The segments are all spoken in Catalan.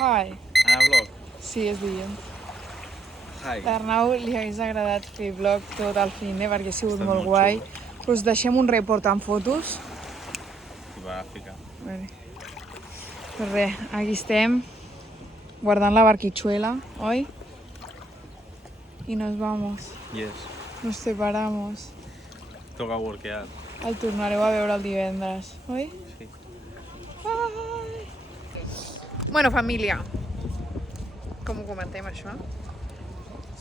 Hi. Anar a vlog? Sí, és dient. Hi. L'Arnau li hagués agradat fer vlog tot al finde perquè ha sigut Estat molt molt guai. xulo. Us deixem un report amb fotos. Tipogràfica. Vale. Pues res, aquí estem, guardant la barquichuela, oi? Y nos vamos, Yes. nos separamos. Toca workear. El tornareu a veure el divendres, oi? Sí. Ai. Bueno, família, com ho comentem, això?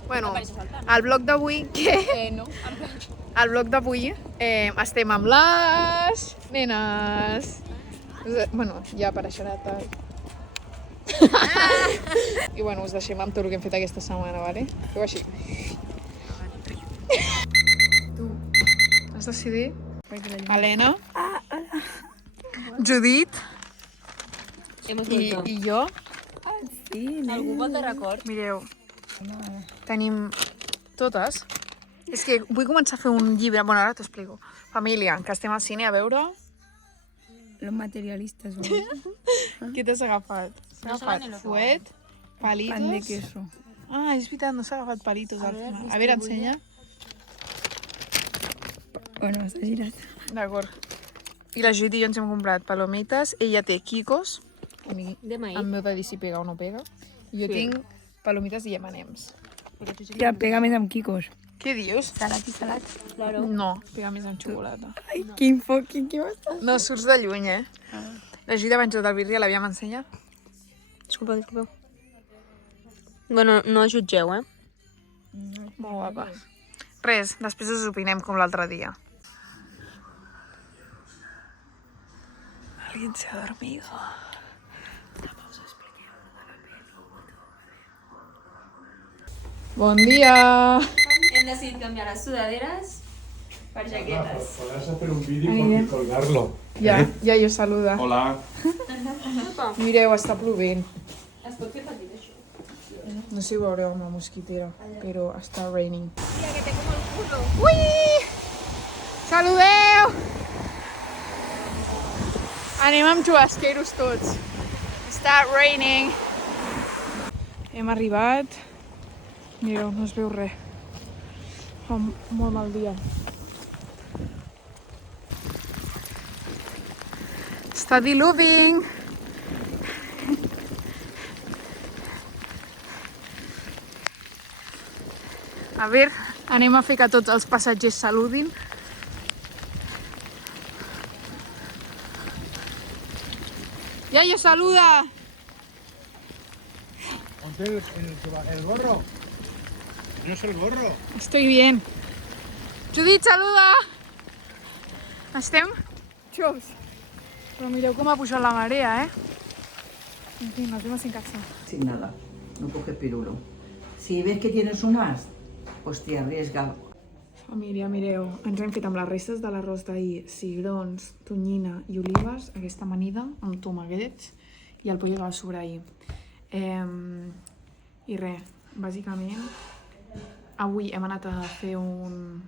Bueno, el vlog d'avui, què? No. El vlog d'avui estem amb les nenes. Bueno, ja apareixerà tal. I bueno, us deixem amb tot el que hem fet aquesta setmana, vale? Feu així. Tu has decidit? Helena, Judit i jo. Algú vol de record? Mireu, tenim totes. És que vull començar a fer un llibre. Bueno, ara t'ho explico. Família, que estem al cine a veure. Los materialistas. Què t'has agafat? S'ha agafat fuet, palitos... Pan de queso. Ah, és veritat, no s'ha agafat palitos al final. A veure, ensenya. Bueno, està girat. D'acord. I la Judit i jo ens hem comprat palomites. Ella té Kikos. A mi, De maíz. el meu de dir si pega o no pega. I jo tinc palomites i M&M's. Ja, pega més amb quicos. Què dius? Salat i salat. Claro. No, pega més amb xocolata. Ai, quin foc, quin que m'estàs. No, surts de lluny, eh? La Judit abans del birria l'havíem ensenyat. Disculpeu, disculpeu. Bueno, no jutgeu, eh? Molt guapa. Res, després us opinem com l'altre dia. Alguien se ha dormido. Bon dia! Hem decidit canviar les sudaderes per jaquetes. Podrás hacer un vídeo y colgarlo. Ja jo saluda. Hola. Mireu, està plovent. Es pot fer petit, això? No sé si ho veureu amb la mosquitera, però està raining. Mira, que té com el culo. Ui! Saludeu! Anem amb xubasqueros tots. Està raining. Hem arribat. Mireu, no es veu res. Fa molt mal dia. Està diluving. A veure, anem a fer que tots els passatgers saludin. Yayo, saluda. Ponte el gorro. No es el gorro. Estoy bien. Judit, saluda. Estem xops. Però mireu com ha pujat la marea, eh? En fin, nos vemos en casa. Sin nada, no coges pirulo. Si ves que tienes un as, pues te arriesga. Família, mireu, ens hem fet amb les restes de l'arròs d'ahir cigrons, tonyina i olives, aquesta amanida amb tomaguets i el pollo que va sobrar ahir. I res, bàsicament, avui hem anat a fer un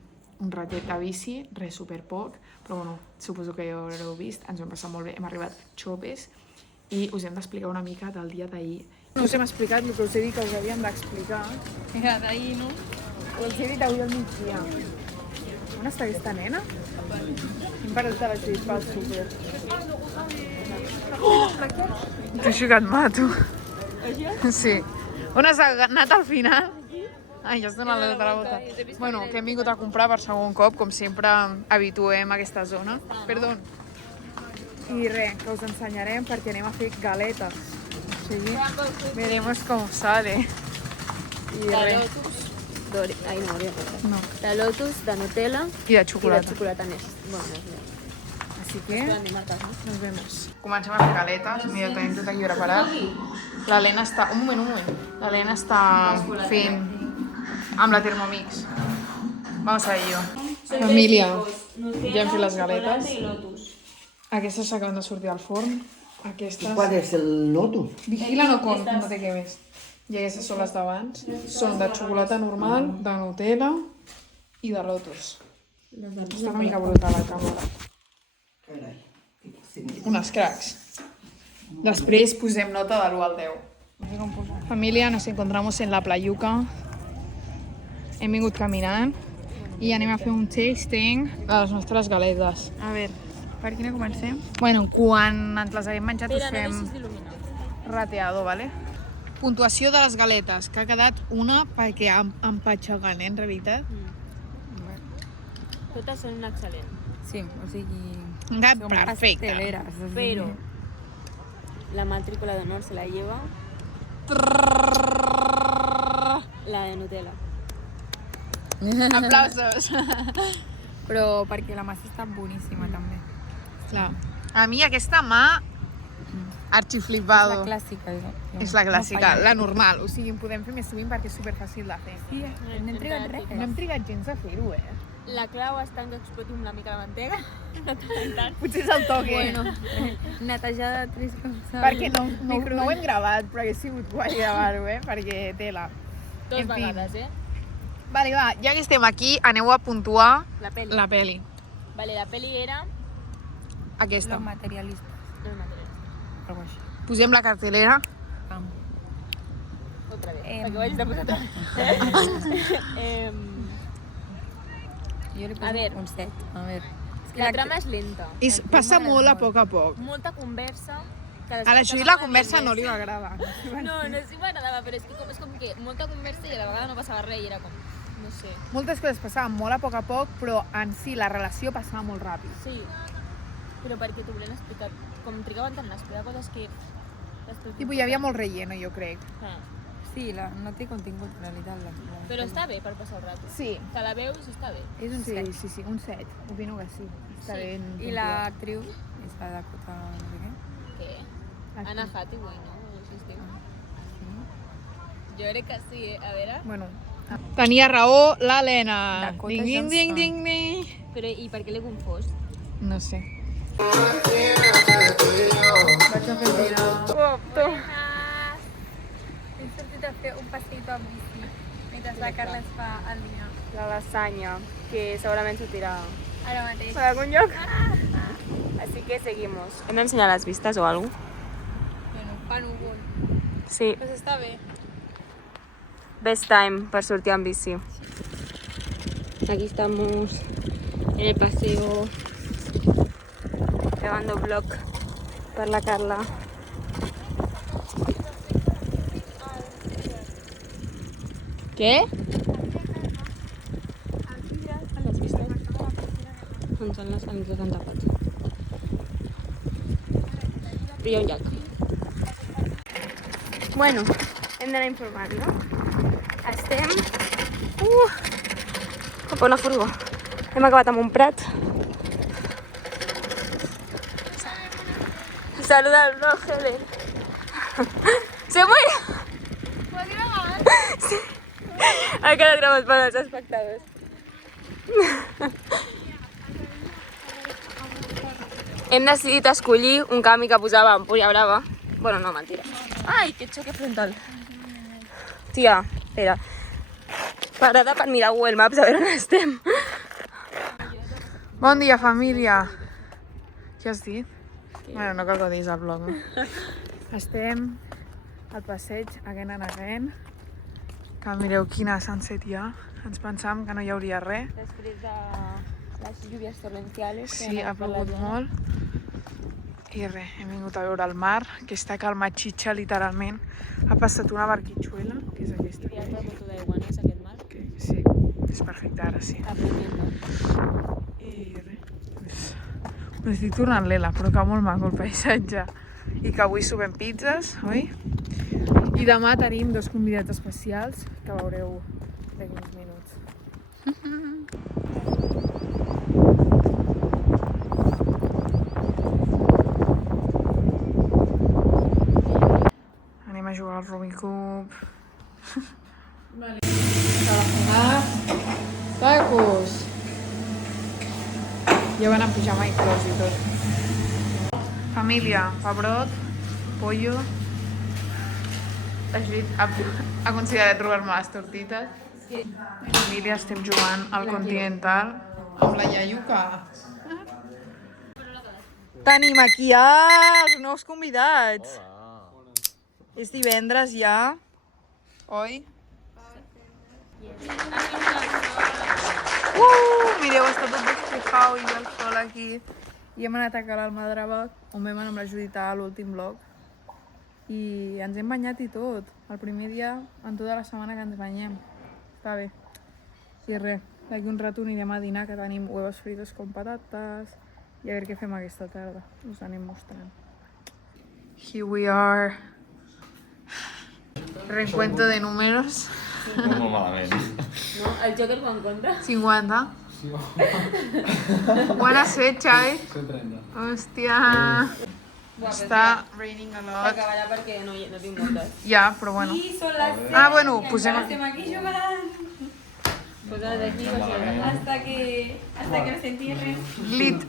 ratet de bici, res superpoc, però bueno, suposo que ja ho haureu vist, ens ho hem passat molt bé, hem arribat xopes i us hem d'explicar una mica del dia d'ahir. No us hem explicat el que us he dit que us havíem d'explicar. Era d'ahir, no? Us he dit avui al migdia. On està aquesta nena? Hem parat de la Judit pel súper. T'he xocat mato. Sí. On has anat al final? Ai, ja has donat la volta. Bueno, que hem vingut a comprar per segon cop, com sempre habituem a aquesta zona. Perdó. I res, que us ensenyarem perquè anem a fer galetes. O sigui, veremos com sale. I De res. Lotus. Ai, no, hauria de No. De Lotus, de Nutella I de i de xocolata. xocolata més. Bueno, més. Així que Ni marques, no? nos vemos. Comencem a fer galetes. Mireu, tenim tot aquí preparat. L'Helena està... Un moment. L'Helena està fent amb la Thermomix. Vamos a ello. Família, ja hem fet les galetes. I Lotus. Aquestes s'acaben de sortir al forn. Aquestes... ¿Cuál es el lotus? Vigila, no te quemes. I aquestes són les d'abans. Són de xocolata normal, de Nutella i de Lotus. Està una mica brutal la càmera. Caray. Unes cracs. Després posem nota de l'1 al 10. Família, nos encontramos en la playuca. Hem vingut caminant i anem a fer un tasting de les nostres galetes. A veure, per quina comencem? Bueno, quan ens les haguem menjat us Espera, no fem deixis d'il·luminar. rateado, vale? Puntuació de les galetes, que ha quedat una perquè empatxegant, en realitat. Totes són excel·lents. Sí, o sigui... Han quedat perfecte. Pasteleres. o sigui. Pero la matrícula de honor se la lleva la de Nutella. Aplausos. Però perquè la massa està boníssima, també. Clar. A mi aquesta mà, És arxiflipado. la clàssica, diguem. És la clàssica, No la normal. O sigui, en podem fer més sovint perquè és superfàcil de fer. Sí, no hem trigat res. No hem trigat gens a fer-ho, La clau està en que exploti una mica la mantega. No tant. Potser és el toque. Bueno, netejada 3 cops. Perquè no ho hem gravat, però hagués sigut guai gravar-ho, perquè tela. Dos En fi. vegades, Vale, va, ja que estem aquí, aneu a puntuar La peli. la peli. Vale, la peli era... Aquesta. Los materialistes, No, material. algo així. Posem la cartelera. Otra vez. Em. Para que vayas de otra vez. Jo li A poso ver. un 7. A veure. És que La trama és lenta. Passa molt a poc. Molta conversa. A la Judit la conversa no li va agradar. No, sí m'agradava, però és com que molta conversa i a la vegada no passava res i era com... No sé. Moltes coses passaven molt a poc, però en si la relació passava molt ràpid. Sí. Però perquè t'ho volien explicar. Com trigaven tant a explicar coses que... Tipo, hi havia molt relleno, jo crec. Ah. Sí, no té contingut, en realitat. La Però està bé per passar el rato. Sí. Que la veus i està bé. És un 7. Sí, un 7. Opino que sí. Està Sí. ben I l'actriu és la Dakota, no sé què. Què? Anna Hathaway, no? No sé si es diu. Jo crec que sí, A veure... Bueno, tenia raó l'Helena. Dakota Ding, ding, ding, Johnson. ding, ding. Però i per què l'he confós? No sé. Hem sortit a fer un passeito amb bici, mentre la Carla es fa el dinar. La lasanya, que segurament sortirà Ara mateix. per algun lloc. Así que seguimos. Hem d'ensenyar les vistes o alguna cosa? Bueno, fa núvol. Sí. Pues està bé. Best time per sortir en bici. Aquí estamos en el paseo grabando vlog per la Carla. Què? Les vistes. On són les que s'han tapat? Però hi ha un llac. Bueno, hem d'anar informant, no? Estem... cap a una furgó. Hem acabat amb un prat. Saluda al blog, Helen. Se muere! Sí. Ha quedat gravat per als espectadors. Hem decidit escollir un camí que posava Ampolla Brava. Bueno, no, mentira. Ai, que xoque frontal. Tia, espera. Parada per mirar Google Maps a veure on estem. Bon dia, família. Què has dit? Bueno, no cal que ho diguis al blog, no? Estem al passeig Again and Again. Que mireu quina sunset hi ha. Ens pensàvem que no hi hauria res. Després de les lluvias torrenciales. Sí, ha plogut molt. I res, hem vingut a veure el mar, que està calmat xitxa, literalment. Ha passat una barquitxuela, que és aquesta. Hi ha una foto d'aigua, no és aquest mar? Que, sí, és perfecte, ara sí. Està prenent. I res, pues, m'estic tornant lela, però que molt maco el paisatge. I que avui subem pizzas, oi? I demà tenim dos convidats especials que veureu d'aquí uns minuts. Anem a jugar al Rubikub. Tacos! Ja van en pijama i clos i tot. Família, pebrot, pollo. La Judit ha considerat trobar-me les tortites. Família, estem jugant al Continental amb la iaiuca. Tenim aquí els nous convidats. És divendres ja, oi? Mireu, està tot despejau i el sol aquí. I hem anat a calar el Madrabot, on vam anar amb la Judita a l'últim vlog. I ens hem banyat i tot. El primer dia en tota la setmana que ens banyem. Està bé. I res, d'aquí un rato anirem a dinar, que tenim huevos fritos con patates. I a veure què fem aquesta tarda. Us anem mostrant. Here we are. Reencuentro de números. Molt malament. No, el Joker quan compta? 50. Buenas fet, Xavi. 130. Hòstia. Està raining a lot. Acabarà perquè no tinc moltes. Ja, però bueno. I són les 7. Ah, bueno, posem... Estem aquí jugant. Posa d'aquí i baixem. Hasta que nos entierren. Glit.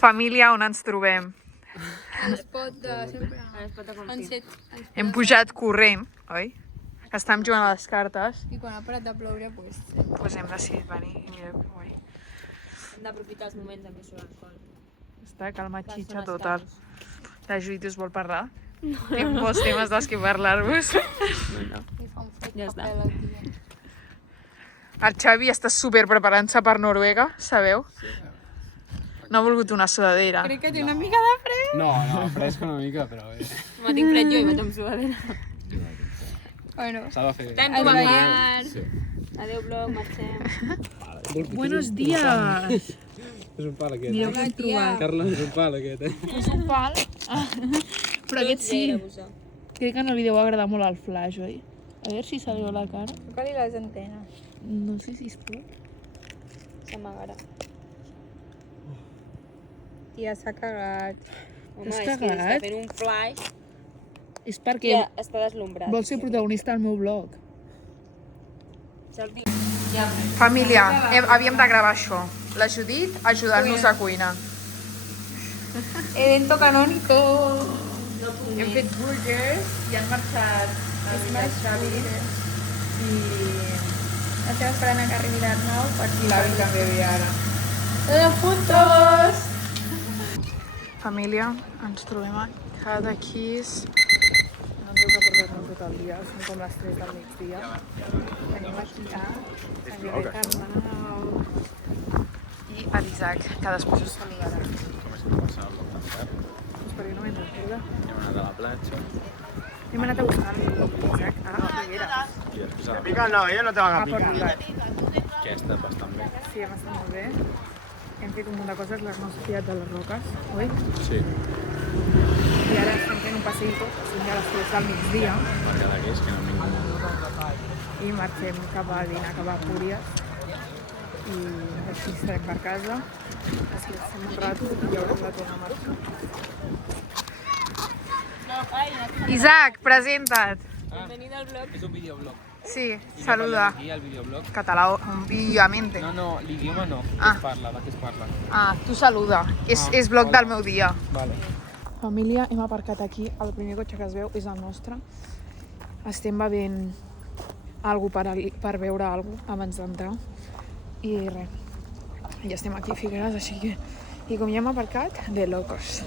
Família, on ens trobem? L'espot de sempre. En set. Hem pujat corrent, oi? Estàvem jugant a les cartes. I quan ha parat de ploure, doncs... Doncs hem decidit venir i mireu que guai. Hem d'aprofitar els moments en què surt el sol. Està calmat xitxa total. La Judit us vol parlar? Té molts temes dels que parlar-vos. I fa un fred Ja està. papel aquí. El Xavi està super preparant-se per Noruega, sabeu? No ha volgut una sudadera. Crec que té una mica de fred. No, fresc una mica, però bé. Me tinc fred jo i vaig amb sudadera. Bueno, S'ha de fer. Time to bajar. Adéu, vlog, marxem. Buenos días. És un pal aquest. Mireu què hem trobat. Carles, és un pal aquest, És un pal. Però aquest sí. Crec que en el vídeo va agradar molt el flash, oi? A veure si se li veu la cara. toca-li les antenes. No sé si es pot. S'amagarà. Tia, s'ha cagat. Home, T'has és que cagat? està fent un flash És perquè i està deslumbrat. vol ser protagonista del meu vlog. Jordi. Família, havíem de gravar això. La Judit ajudant-nos a cuinar. Evento canónico. Hem fet burgers i han marxat el Xavi i Estem esperant a que arribi l'Arnau per si l'Avi també ve ara. Todos juntos! Família, ens trobem a cada quis. No ens heu de portar tot el dia, són com les 3 del migdia. Tenim aquí a Angeleta Arnau i a l'Isaac, que després us saludarà. Comencem a passar el vlog d'en Doncs per què no m'he recordat? Hem anat a la platja Hem anat a buscar l'Isaac a Figueres. i després a la Pica no, ellos no te van A a Port picar. Privat. que ha estat bastant bé. Sí, hem estat molt bé. Hem fet un munt de coses, les nostres fiat de les roques, oi? Sí, I ara estem fent un passeïto, són ja les 3 del migdia, per cada que és que no hem vingut. i marxem cap a dinar, cap a Púries. I així estarem per casa. Descansem un rato i haurem de tornar a marxar. Isaac, presenta't. Bienvenido al vlog. És un videoblog. Sí, saluda. Aquí al videoblog. Català, obviamente. No, l'idioma no. Ah. Es parla, de què es parla. Ah, tu saluda. És vlog del meu dia. Vale. Família, hem aparcat aquí. El primer cotxe que es veu és el nostre. Estem bevent alguna per veure alguna cosa abans d'entrar. I res, ja estem aquí a Figueres, així que... I com ja hem aparcat, de locos.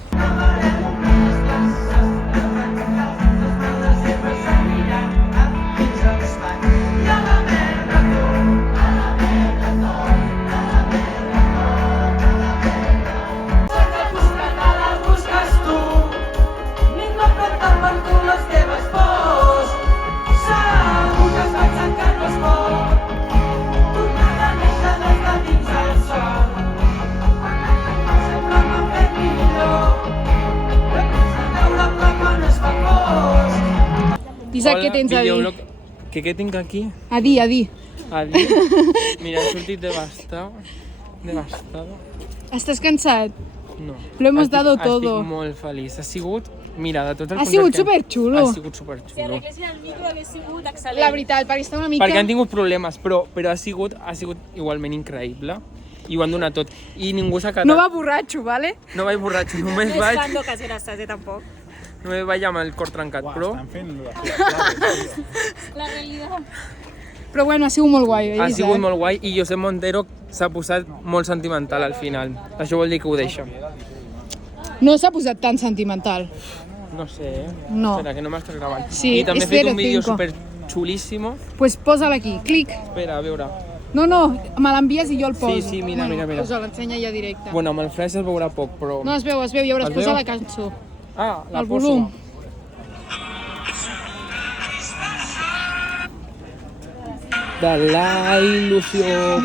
Isaac, què tens a dir? Què tinc aquí? A dir, a dir. A dir? Mira, he sortit devastado. Estàs cansat? No. Lo hemos dado todo. Estic molt feliç. Ha sigut, mira, de tot el Ha concert sigut que- superxulo. Ha sigut superxulo. Si arreglessin el micro hagués sigut excel·lent. La veritat, perquè està una mica... Perquè han tingut problemes, però ha sigut igualment increïble. I ho han donat tot. I ningú s'ha quedat... No va borratxo, vale? No vaig borratxo, No només és vaig... fan d'ocasiones, tampoc. Només vaig amb el cor trencat, però... La realitat. Però bueno, ha sigut molt guai, oi, Ha sigut Isaac? molt guai i Josep Montero s'ha posat molt sentimental al final. Això vol dir que ho deixa. No s'ha posat tan sentimental. No sé, No. Espera, que no m'estàs gravant. Sí, I també he és fet un vídeo 05. super xulíssimo. Pues posa'l aquí, clic. Espera, a veure. No, me l'envies i jo el poso. Sí, mira. Pues l'ensenya ja directe. Bueno, amb el flash es veurà poc, però... No, es veu, ja veuràs, Es posa veu? la cançó. Ah, la El poso. volum. De la il·lusió.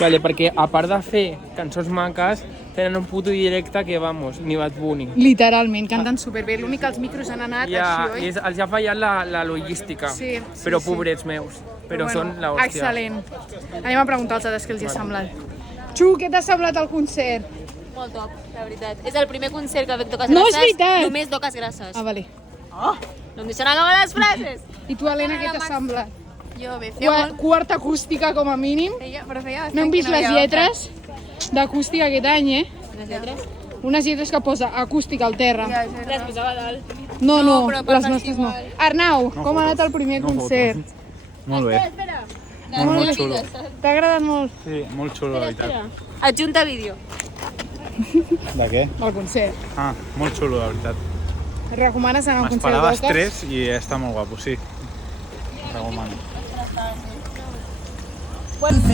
Vale, perquè a part de fer cançons maques, tenen un puto directe que, vamos, ni Bad Bunny. Literalment, canten superbé. L'únic que els micros han anat Ja, així, oi? els ha fallat la logística, Sí, però sí. pobrets meus. Però són la hòstia. Excel·lent. Anem a preguntar als altres què els hi ha semblat. Xu, què t'ha semblat el concert? Molt top, la veritat. És el primer concert que veig d'Oques No, Grasses. és veritat. Només d'Oques Grasses. Ah, vale. No em deixen acabar les frases. I tu, Helena, què t'ha semblat? Jo bé, feia molt... Quarta acústica, com a mínim. Però feia bastant No hem vist que no les veia lletres d'acústica aquest any, eh? Les lletres? Unes lletres que posa acústica al terra. Ja, això Les posava a dalt. No, però per les nostres no. festival. Arnau, com ha anat el primer concert? Molt bé. Molt xulo. T'ha agradat molt Sí, molt xulo, la veritat. Adjunta vídeo. De què? el concert? Ah, molt xulo, la veritat. Recomanes anar a un concert M'esperava d'Oques? estrès i està molt guapo, sí. Recomano.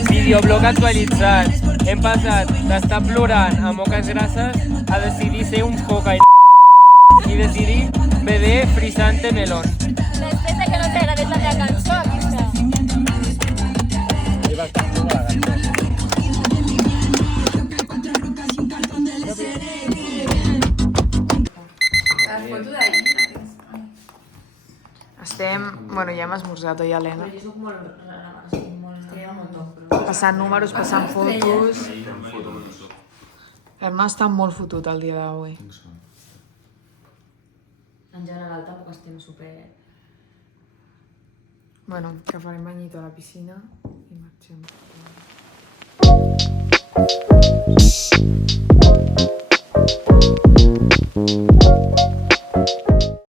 Videoblog actualitzat. Hem passat d'estar plorant amb Oques Grasses a decidir ser un coca i decidir beber frisante melón. Després de que no t'agradés la meva cançó, aquí està. Bueno, ja hem esmorzat, oi, Helena? Passant números, passant fotos. Hem estat molt fotut el dia d'avui. En general tampoc estem super... Bueno, que farem banyit a la piscina i marxem.